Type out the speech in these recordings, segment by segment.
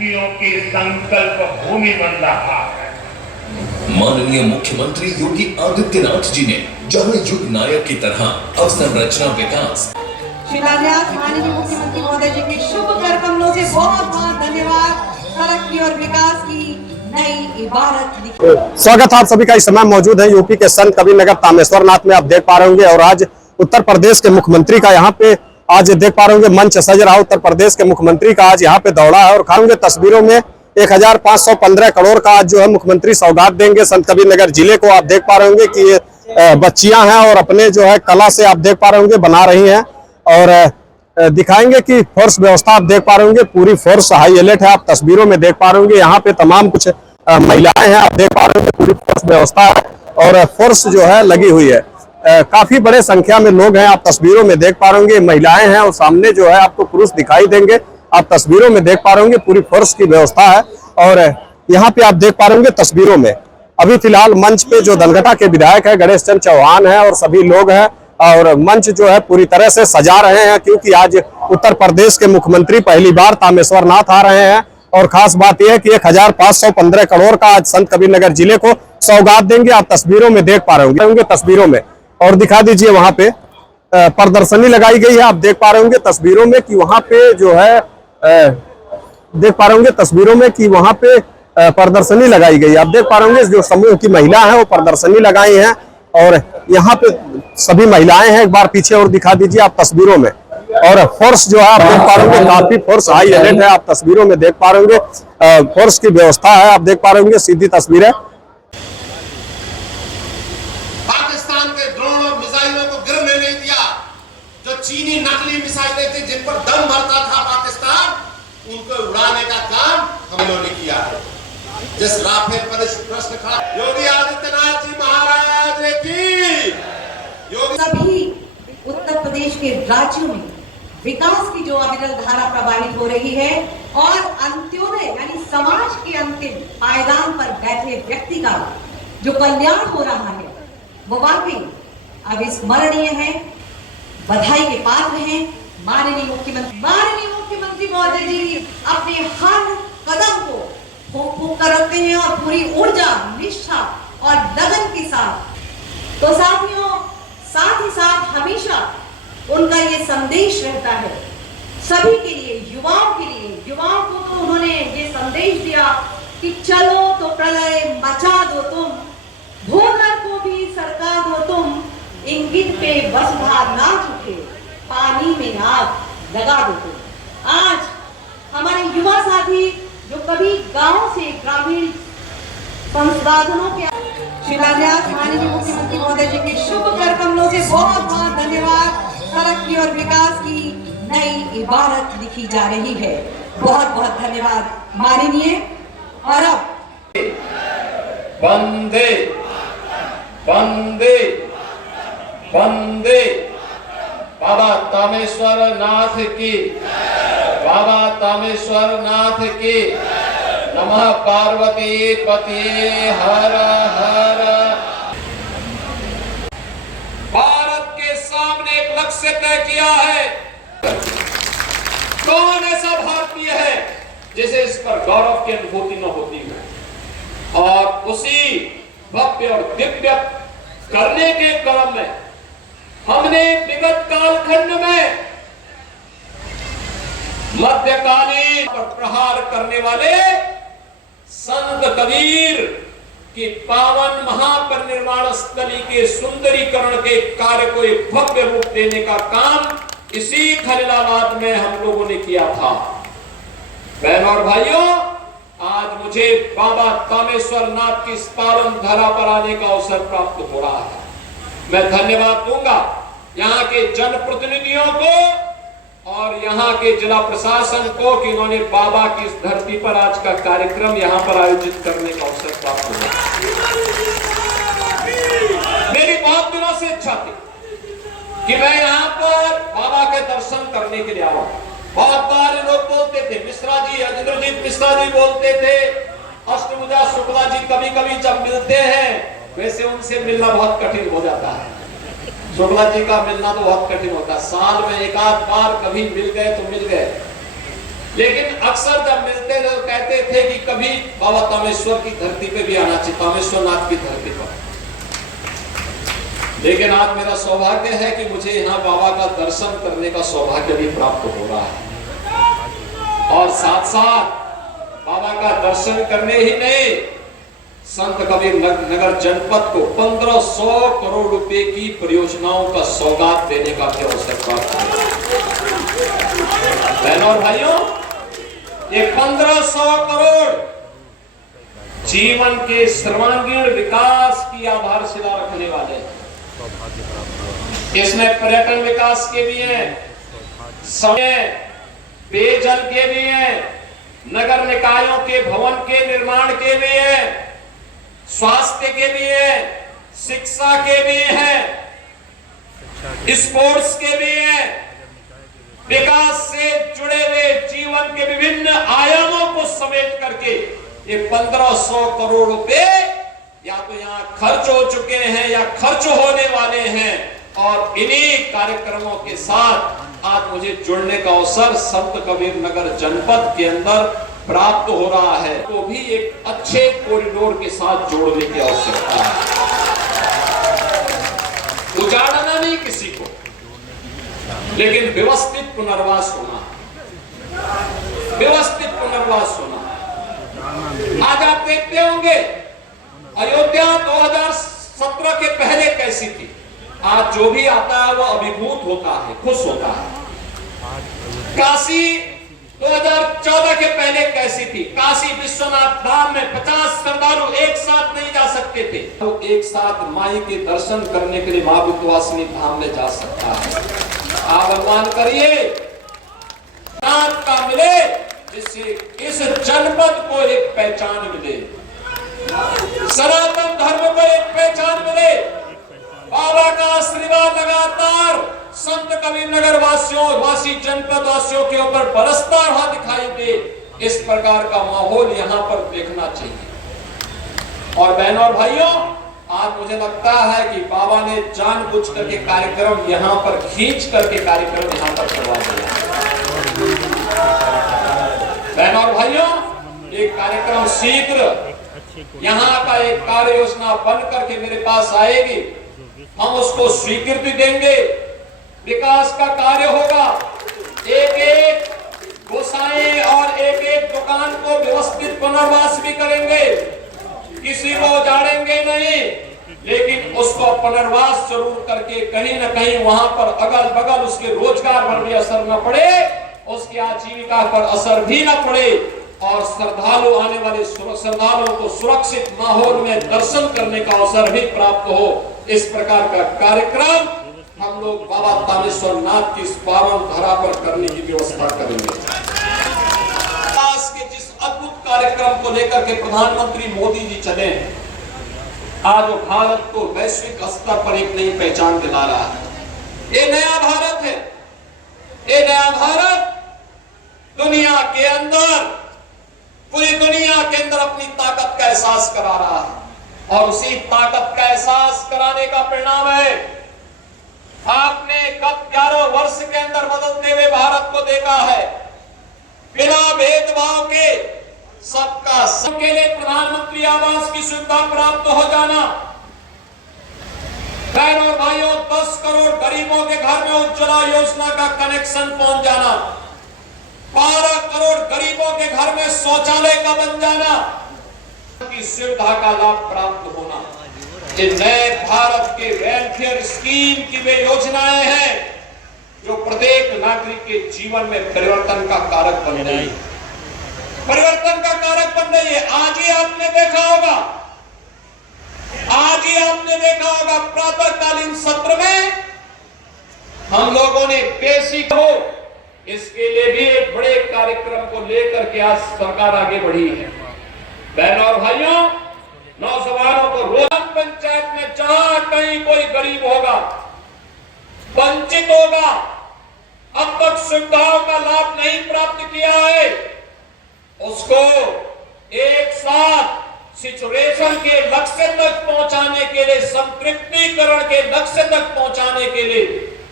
दुखियों की संकल्प भूमि बन रहा है। माननीय मुख्यमंत्री योगी आदित्यनाथ जी ने जहां युग नायक की तरह अवसंरचना विकास शिलान्यास माननीय मुख्यमंत्री महोदय जी के शुभ कर कमलों से बहुत बहुत धन्यवाद। तरक्की और विकास की नई इबारत। स्वागत आप सभी का इस समय मौजूद है यूपी के संत कबीरनगर तामेश्वरनाथ में। आप देख पा रहे होंगे और आज उत्तर प्रदेश के मुख्यमंत्री का यहाँ पे आज देख पा रहे होंगे मंच सज रहा। उत्तर प्रदेश के मुख्यमंत्री का आज यहाँ पे दौड़ा है और खाओगे तस्वीरों में 1515 करोड़ का आज जो है मुख्यमंत्री सौगात देंगे संत कबीरनगर जिले को। आप देख पा रहे होंगे कि ये बच्चियां हैं और अपने जो है कला से आप देख पा रहे होंगे बना रही हैं और दिखाएंगे कि फोर्स व्यवस्था आप देख पा रहे होंगे पूरी फोर्स हाई अलर्ट है। आप तस्वीरों में देख पा रहे होंगे यहाँ पे तमाम कुछ महिलाएं हैं। आप देख पा रहे होंगे पूरी फोर्स व्यवस्था है और फोर्स जो है लगी हुई है। काफी बड़े संख्या में लोग हैं। आप तस्वीरों में देख पा रहे होंगे महिलाएं हैं और सामने जो है आपको पुरुष दिखाई देंगे। आप तस्वीरों में देख पा रहे होंगे पूरी फोर्स की व्यवस्था है और यहाँ पे आप देख पा रहे होंगे तस्वीरों में अभी फिलहाल मंच पे जो दलगटा के विधायक है गणेश चंद्र चौहान है और सभी लोग हैं और मंच जो है पूरी तरह से सजा रहे हैं क्योंकि आज उत्तर प्रदेश के मुख्यमंत्री पहली बार तामेश्वरनाथ आ रहे हैं और खास बात यह है कि 1515 करोड़ का आज संत कबीरनगर जिले को सौगात देंगे। आप तस्वीरों में देख पा रहे होंगे तस्वीरों में और दिखा दीजिए वहां पे प्रदर्शनी लगाई गई है। आप देख पा रहे होंगे तस्वीरों में कि वहां पे जो है देख पा रहे होंगे तस्वीरों में कि वहां पे प्रदर्शनी लगाई गई है। आप देख पा रहे होंगे जो समूह की महिला है वो प्रदर्शनी लगाई है और यहाँ पे सभी महिलाएं हैं। एक बार पीछे और दिखा दीजिए आप तस्वीरों में और फोर्स जो है आप देख पा रहे होंगे काफी फोर्स हाई अलर्ट है। आप तस्वीरों में देख पा रहे होंगे फोर्स की व्यवस्था है। आप देख पा रहे होंगे सीधी तस्वीरें पाकिस्तान के ड्रोन और मिसाइलों को गिरने नहीं दिया। जो चीनी नकली मिसाइलें थी जिन पर दम भरता था पाकिस्तान उनको उड़ाने का काम हम लोगों ने किया है। जिस राफेल पर प्रश्न खड़ा योगी आदित्यनाथ जी महाराज की सभी उत्तर प्रदेश के राज्यों में विकास की जो अविरल धारा प्रवाहित हो रही है और अंत्योदय यानी समाज के अंतिम पायदान पर बैठे व्यक्ति का जो कल्याण हो रहा है वो वाकई अविस्मरणीय है। बधाई के पात्र हैं माननीय मुख्यमंत्री महोदय जी अपने हर कदम को फूंक फूंक कर रखते हैं और पूरी ऊर्जा निष्ठा और लगन के साथ। तो साथियों साथ ही साथ हमेशा उनका ये संदेश रहता है सभी के लिए युवाओं को तो उन्होंने ये संदेश दिया कि चलो तो प्रलय मचा दो तुम, भूनर को भी सरका दो तुम, इंगित पे वसुधा ना झुके, पानी में आग लगा दो तुम। आज हमारे युवा साथी जो कभी गांव से ग्रामीण संसाधनों के शिलान्यास माननीय मुख्यमंत्री महोदय जी के शुभ कर कमलों से बहुत बहुत धन्यवाद। तरक्की और विकास की नई इबारत लिखी जा रही है। बहुत बहुत धन्यवाद माननीय। और अब वंदे वंदे वंदे बाबा तामेश्वर नाथ की, बाबा तामेश्वर नाथ की। नमः पार्वती पति हर हर। भारत के सामने एक लक्ष्य तय किया है। कौन ऐसा भारतीय है जिसे इस पर गौरव की अनुभूति न होती हो। और उसी भव्य और दिव्य करने के क्रम में हमने विगत कालखंड में मध्यकालीन पर प्रहार करने वाले संत कबीर की पावन महापरिनिर्वाण स्थली के सुंदरीकरण के कार्य को एक भव्य रूप देने का काम इसी खलीलाबाद में हम लोगों ने किया था। बहनों और भाइयों, आज मुझे बाबा तामेश्वर नाथ की पावन धरा पर आने का अवसर प्राप्त हो रहा है। मैं धन्यवाद दूंगा यहाँ के जनप्रतिनिधियों को और यहाँ के जिला प्रशासन को कि उन्होंने बाबा की इस धरती पर आज का कार्यक्रम यहाँ पर आयोजित करने का अवसर प्राप्त हुआ। मेरी बहुत दिनों से इच्छा थी कि मैं यहाँ पर बाबा के दर्शन करने के लिए आऊं। बहुत बार लोग बोलते थे, मिश्रा जी, अजिंद्रजीत मिश्रा जी बोलते थे, अष्टभुजा शुक्ला जी कभी कभी जब मिलते हैं वैसे उनसे मिलना बहुत कठिन हो जाता है। शुक्ला जी का मिलना तो बहुत कठिन होता है। साल में एक आध बार कभी मिल गए तो मिल गए। लेकिन अक्सर जब मिलते थे तो कहते थे कि कभी बाबा तामेश्वर की धरती पे भी आना चाहिए, तामेश्वर नाथ की धरती पर। लेकिन आज मेरा सौभाग्य है कि मुझे यहाँ बाबा का दर्शन करने का सौभाग्य भी प्राप्त हो रहा है, और साथ साथ बाबा का दर्शन करने ही नहीं, संत कबीर नगर जनपद को 1500 करोड़ रुपए की परियोजनाओं का सौगात देने का भी अवसर प्राप्त है। बहनों और भाइयों, ये 1500 करोड़ जीवन के सर्वांगीण विकास की आधारशिला रखने वाले हैं। इसमें पर्यटन विकास के भी हैं, पेयजल के भी हैं, नगर निकायों के भवन के निर्माण के भी हैं, स्वास्थ्य के भी हैं, शिक्षा के भी हैं, स्पोर्ट्स के भी हैं, विकास से जुड़े हुए जीवन के विभिन्न आयामों को समेट करके ये 1500 करोड़ रुपए या तो यहाँ खर्च हो चुके हैं या खर्च होने वाले हैं, और इन्हीं कार्यक्रमों के साथ आज मुझे जुड़ने का अवसर संत कबीर नगर जनपद के अंदर प्राप्त हो रहा है। तो भी एक अच्छे कॉरिडोर के साथ जोड़ने की आवश्यकता है, उजाड़ना नहीं किसी को, लेकिन व्यवस्थित पुनर्वास होना, व्यवस्थित पुनर्वास होना। आज आप देखते होंगे अयोध्या 2017 के पहले कैसी थी, आज जो भी आता है वो अभिभूत होता है, खुश होता है। काशी 2014 के पहले कैसी थी, काशी विश्वनाथ धाम में 50 श्रद्धालु एक साथ नहीं जा सकते थे, वो एक साथ माई के दर्शन करने के लिए मां विंध्यवासिनी धाम में जा सकता है। आप अनुमान करिए नाथ का मिले, जिससे इस जनपद को एक पहचान मिले, सनातन धर्म को एक पहचान मिले, बाबा का आशीर्वाद लगातार संत कबीर नगर वासी जनपद वासियों के ऊपर बरसता हुआ दिखाई दे, इस प्रकार का माहौल यहाँ पर देखना चाहिए। और बहनों और भाइयों, आज मुझे लगता है कि बाबा ने जानबूझ करके कार्यक्रम यहाँ पर खींच करके कार्यक्रम यहाँ पर करवा दिया। बहनों और भाइयों, एक कार्यक्रम शीघ्र यहाँ का एक कार्य योजना बन करके मेरे पास आएगी, हम उसको स्वीकृति देंगे, विकास का कार्य होगा, एक एक गोसाई और एक एक दुकान को व्यवस्थित पुनर्वास भी करेंगे, किसी को उजाड़ेंगे नहीं, लेकिन उसको पुनर्वास जरूर करके कहीं न कहीं वहां पर अगल बगल उसके रोजगार पर भी असर न पड़े, उसकी आजीविका पर असर भी न पड़े, और श्रद्धालु आने वाले श्रद्धालुओं को सुरक्षित माहौल में दर्शन करने का अवसर भी प्राप्त हो। इस प्रकार का कार्यक्रम हम लोग बाबा तामेश्वर नाथ की इस पावन धरा पर करने की व्यवस्था करेंगे। के जिस अद्भुत कार्यक्रम को लेकर के प्रधानमंत्री मोदी जी चले, आज वो भारत को वैश्विक स्तर पर एक नई पहचान दिला रहा है। ये नया भारत है, ये नया भारत दुनिया के अंदर, पूरी दुनिया के अंदर अपनी ताकत का एहसास करा रहा है, और उसी ताकत का एहसास कराने का परिणाम है आपने गत 11 वर्ष के अंदर बदलते हुए भारत को देखा है, बिना भेदभाव के सबका सबके लिए प्रधानमंत्री आवास की सुविधा प्राप्त हो जाना, बहनों और भाइयों 10 करोड़ गरीबों के घर में उज्ज्वला योजना का कनेक्शन पहुंच जाना, 12 करोड़ गरीबों के घर में शौचालय का बन जाना, की सुविधा का लाभ प्राप्त होना, ये नए भारत के वेलफेयर स्कीम की वे योजनाएं हैं जो प्रत्येक नागरिक के जीवन में परिवर्तन का कारक बन रही है, परिवर्तन का कारक बन रही है। आज ही आपने देखा होगा, आज ही आपने देखा होगा प्रातःकालीन सत्र में हम लोगों ने बेसिक हो, इसके लिए भी एक बड़े कार्यक्रम को लेकर के आज सरकार आगे बढ़ी है। बहनों और भाइयों, नौजवानों को रोज पंचायत में जहां कहीं कोई गरीब होगा, वंचित होगा, अब तक सुविधाओं का लाभ नहीं प्राप्त किया है, उसको एक साथ सिचुएशन के लक्ष्य तक पहुंचाने के लिए, संतृप्तिकरण के लक्ष्य तक पहुंचाने के लिए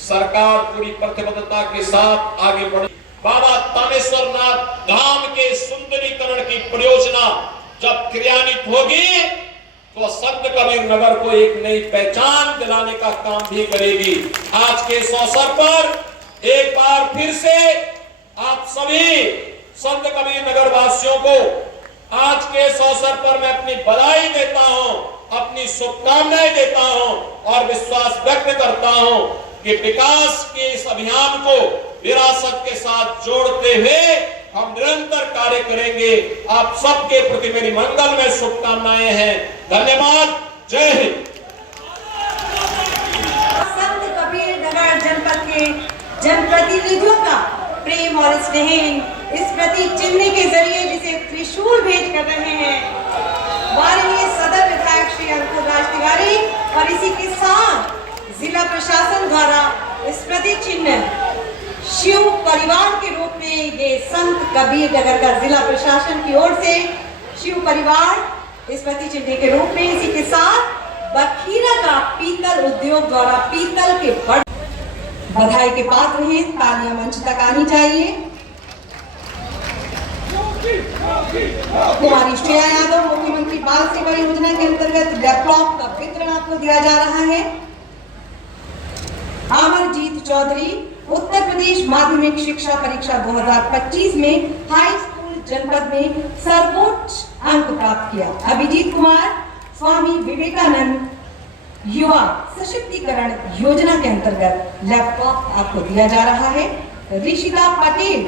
सरकार पूरी प्रतिबद्धता के साथ आगे बढ़ी। बाबा तामेश्वर नाथ धाम के सुंदरीकरण की परियोजना जब क्रियान्वित होगी तो संत कबीर नगर को एक नई पहचान दिलाने का काम भी करेगी। आज के इस अवसर पर एक बार फिर से आप सभी संत कबीर नगर वासियों को आज के इस अवसर पर मैं अपनी बधाई देता हूं, अपनी शुभकामनाएं देता हूं और विश्वास व्यक्त करता हूं कि विकास के इस अभियान को विरासत के साथ जोड़ते हुए हम निरंतर कार्य करेंगे। आप सबके प्रति मेरी मंगलमय शुभकामनाएं हैं। धन्यवाद। जय हिंद। संत कबीर नगर जनपद के जनप्रतिनिधियों का प्रेम और स्नेह इस प्रतीक चिन्ह के जरिए जिसे त्रिशूल भेंट कर रहे हैं माननीय सदर विधायक श्री अंकुरराज तिवारी और इसी के साथ जिला प्रशासन द्वारा इस प्रतीक चिन्ह शिव परिवार के रूप में ये संत कबीर नगर का जिला प्रशासन की ओर से शिव परिवार इस प्रतीक चिन्ह के रूप में, इसी के साथ बखीरा का पीतल उद्योग द्वारा पीतल के बड़ बधाई के पात्र हैं। तालियां मंच तक आनी चाहिए। कुमारी श्रेया यादव मुख्यमंत्री बाल सेवा योजना के अंतर्गत लैपटॉप का वितरण आपको दिया जा रहा है। अमरजीत चौधरी उत्तर प्रदेश माध्यमिक शिक्षा परीक्षा 2025 में हाई स्कूल जनपद में सर्वोच्च अंक प्राप्त किया। अभिजीत कुमार स्वामी विवेकानंद युवा सशक्तिकरण योजना के अंतर्गत लैपटॉप आपको दिया जा रहा है। ऋषिता पटेल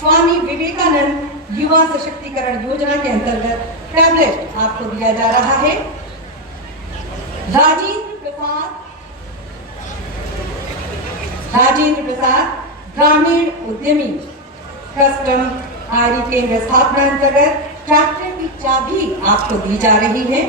स्वामी विवेकानंद युवा सशक्तिकरण योजना के अंतर्गत टैबलेट आपको दिया जा रहा है। राजेंद्र प्रसाद ग्रामीण उद्यमी कस्टम आरी केंद्र स्थापना अंतर्गत ट्रैक्टर की चाबी आपको दी जा रही है।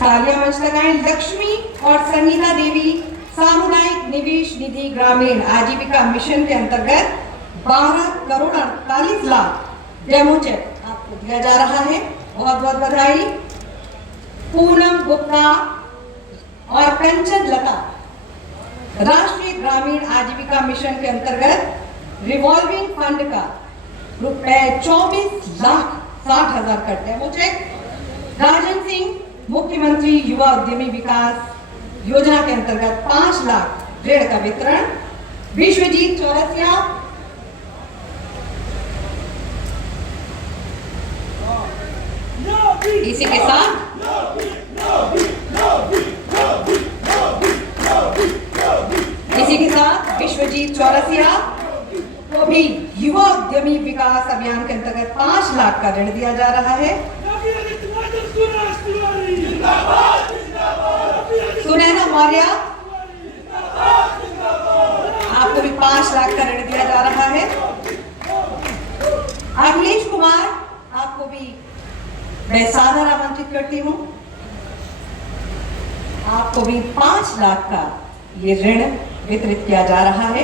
तालियां मंच लगाएं। लक्ष्मी और संगीता देवी सामुदायिक निवेश निधि ग्रामीण आजीविका मिशन के अंतर्गत 12 करोड़ 48 लाख डेमो चेक आपको दिया जा रहा है। बहुत बहुत बधाई। पूनम गुप्ता और कंचन लता राष्ट्रीय ग्रामीण आजीविका मिशन के अंतर्गत रिवॉल्विंग फंड का ₹24,60,000 का डेमो चेक। राजन सिंह मुख्यमंत्री युवा उद्यमी विकास योजना के अंतर्गत 5 लाख ऋण का वितरण। विश्वजीत चौरसिया इसी के साथ विश्वजीत चौरसिया को भी युवा उद्यमी विकास अभियान के अंतर्गत 5 लाख का ऋण दिया जा रहा है। सुनैना मौर्य आपको भी 5 लाख का ऋण दिया जा रहा है। अखिलेश कुमार आपको भी मैं सादर आमंत्रित करती हूँ। आपको भी 5 लाख का ये ऋण वितरित किया जा रहा है।